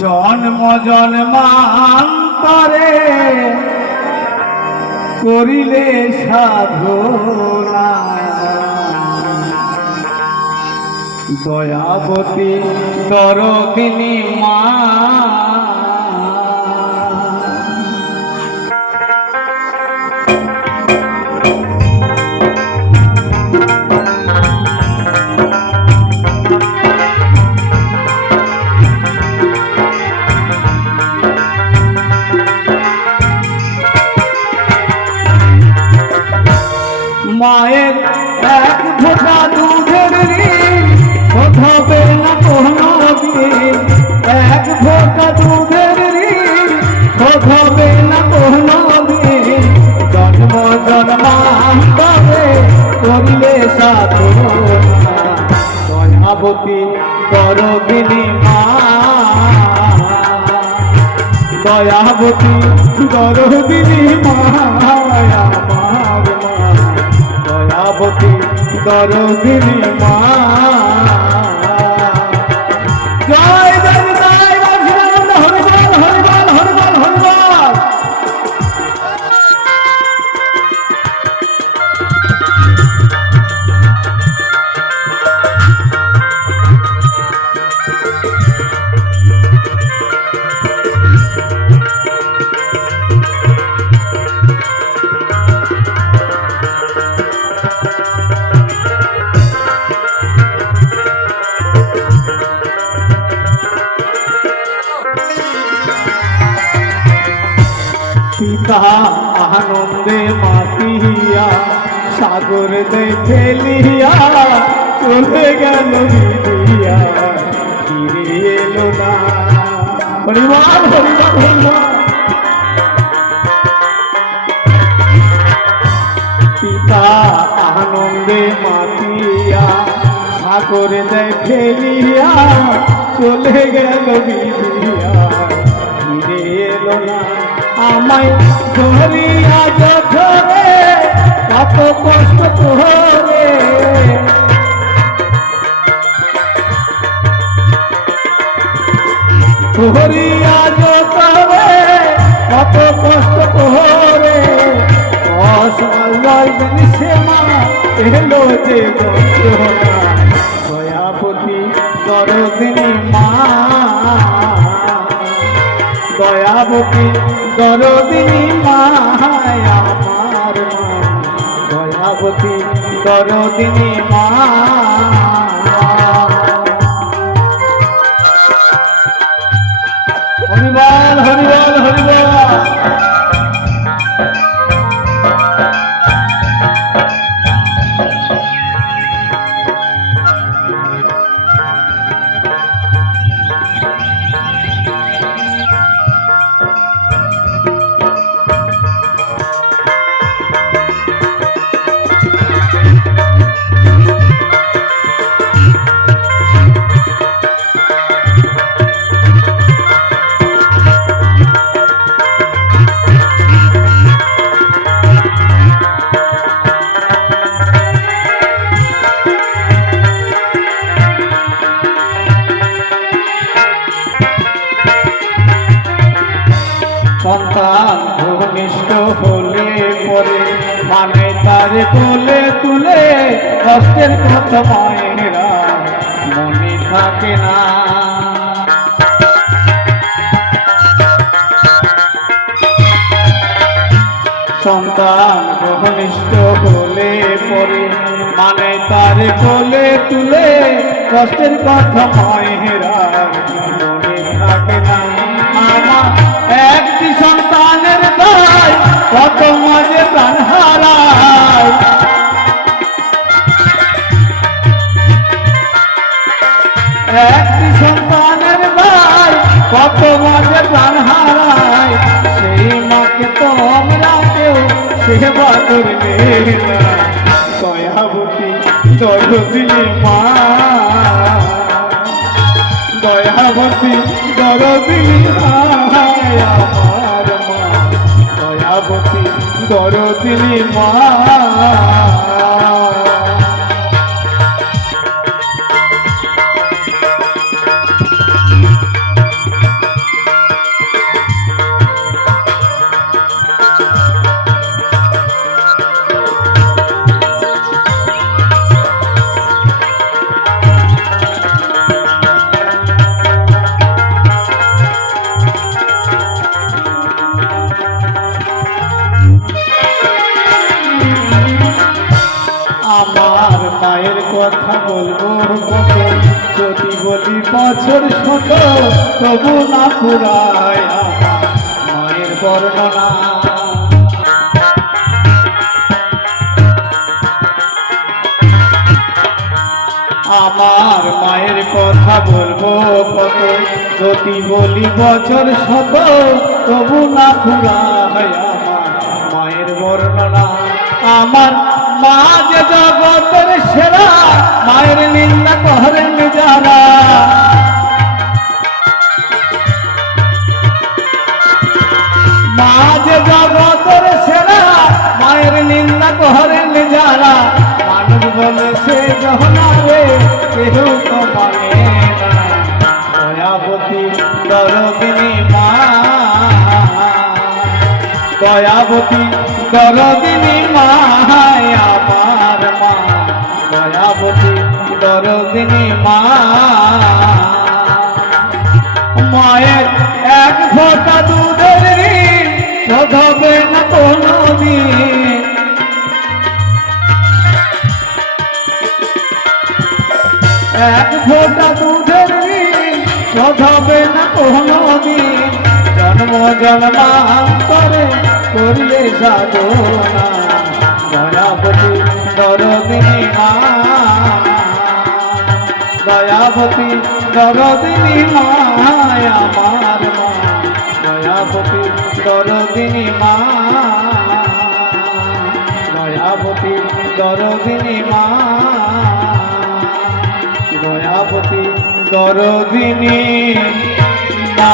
জন্ম জন্মান্তরে করিলে সাধনা দয়াবতী দরদিনী মা মায়ের এক ফোঁটা দুধের ঋণ শোধ হবে না কোনো দিন, এক ফোঁটা দুধের ঋণ শোধ হবে না কোনো দিন। জন্ম জন্মান্তরে করিলে সাধনা দয়াবতী দরদিনী মা দয়াবতী দরদিনী মা দয়াবতী দরদিনী মা জয় জয় জয় হরিবল হরিবল হরিবল হরিবল। পিতা আনন্দে মাতিয়া সাগর দেখেলিয়া চলে গেল বিদিয়া ফিরে এলো না। হরিবল হরিবল হরিবল। পিতা আনন্দে মাতিয়া সাগর দেখেলিয়া চলে গেল বিদিয়া ফিরে এলো না। আমায় ধরিয়া ধরে কত কষ্ট করে ধরিয়া ধরে কত কষ্ট করে অসমাল সে মা এলো যে যন্ত্রণা দয়াবতী দরদিনী মা দয়াবতী দরদিনী মা আমার মা দয়াবতী দরদিনী মা হরিবল হরিবল হরিবল। সন্তান ভূমিষ্ঠ হলে পরে মানে তার কোলে তুলে কষ্টের কথা মায়েরা মনে থাকে না। সন্তান ভূমিষ্ঠ হলে পরে মানে তার কোলে তুলে কষ্টের কথা মায়েরা মনে থাকে না। আমার একটি সন্তানের দায় কত মাঝে প্রাণ হারায়, একটি সন্তানের দায় কত মাঝে প্রাণ হারায়। সেই মাকে তোমরা কেউ সেবা করবে না। দয়াবতী দরদিনী মা দয়াবতী দরদিনী মা আমার মা দয়াবতী দরদিনী মা। বছর শত তবু না ফুরায় আমার মায়ের বর্ণনা। আমার মায়ের কথা বলবো কত, যদি বলি বছর শত তবু না ফুরায় আমার মায়ের বর্ণনা। আমার মা যে জগতের সেরা, মায়ের নিন্দা করেন যারা। মা যে জগতের সেরা, মায়ের নিন্দা করেন যারা। মানুষ বলে সে জহনা রে, কেহ তো মানে না। দয়াবতী দরদিনী মা, দয়াবতী দরদিনী মা আমার মা, দয়াবতী দরদিনী মা। মায়ের এক ফোঁটা দুধের ঋণ শোধ হবে না কোনোদিন। এক ফোঁটা দুধের ঋণ শোধ হবে না কোনোদিন। জন্ম জন্মান্তরে করিলে সাধনা, দয়াবতী দরদিনী মা, দয়াবতী দরদিনী মা আমার মা, দয়াবতী দরদিনী মা, দয়াবতী দরদিনী মা, দয়াবতী দরদিনী মা।